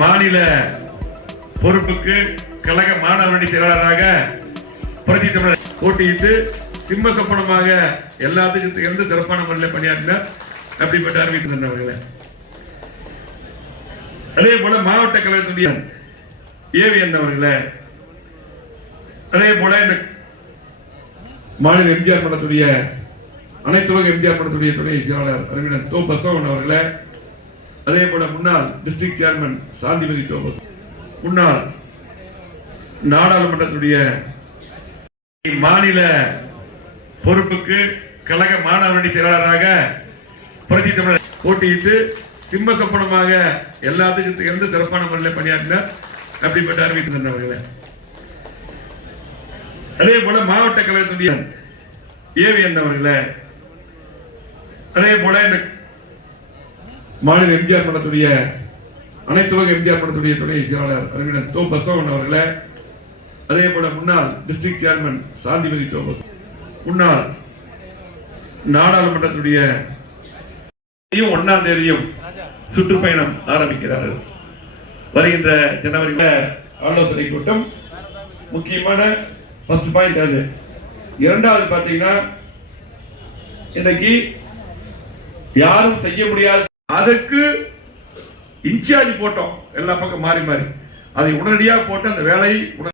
மாநில பொறுப்புக்கு கழக மாணவரணி செயலாளராக புரட்சி தமிழர் போட்டியிட்டு சிம்ம சொப்பனமாக எல்லாத்துக்கும் எந்த சிறப்பான முறையில் பணியாற்றினார்? அப்படிப்பட்ட அறிவித்து தந்தவர்களே அதே போல மாவட்ட கழகத்துடைய ஏவி என்னவர்களே அதே போல இந்த மாநில எம்ஜிஆர் மன்றத்துடைய அனைத்துலக எம்ஜிஆர் படத்துடைய துணை செயலாளர் அறிவினர் தோ பசவன் அவர்களே அதே போல முன்னாள் டிஸ்ட்ரிக்ட் சேர்மன் சாந்திபதி தோமஸ் முன்னாள் நாடாளுமன்றத்துடைய மாநில பொறுப்புக்கு கழக மாணவரணி செயலாளராக புரட்சி தமிழர் போட்டியிட்டு சிம்ம சொப்பனமாக எல்லாத்துக்கும் எந்த சிறப்பான முறையில் பணியாற்றினார். அப்படிப்பட்ட அறிவித்து தந்தவர்களே அதே போல மாவட்ட கழகத்துடைய ஏவி என்னவர்களே அதே போல இந்த மாநில எம்ஜிஆர் மன்றத்துடைய அனைத்துலக எம்ஜிஆர் படத்துடைய துணை செயலாளர் அறிவினர் தோ பசவன் அவர்களே அதே போல முன்னாள் டிஸ்ட்ரிக்ட் சேர்மன் சாந்திபதி தோ முன்னாள் நாடாளுமன்றத்துடைய ஒன்னாம் தேதியும் சுற்றுப்பயணம் ஆரம்பிக்கிறார்கள். வருகின்ற ஜனவரியில ஆலோசனை கூட்டம். முக்கியமான ஃபர்ஸ்ட் பாயிண்ட் அது. இரண்டாவது பாத்தீங்கன்னா இன்னைக்கு யாரும் செய்ய முடியாது அதுக்கு இன்சார்ஜ் போட்டோம். எல்லா பக்கம் மாறி மாறி. அதை உடனடியாக போட்டு அந்த வேலையை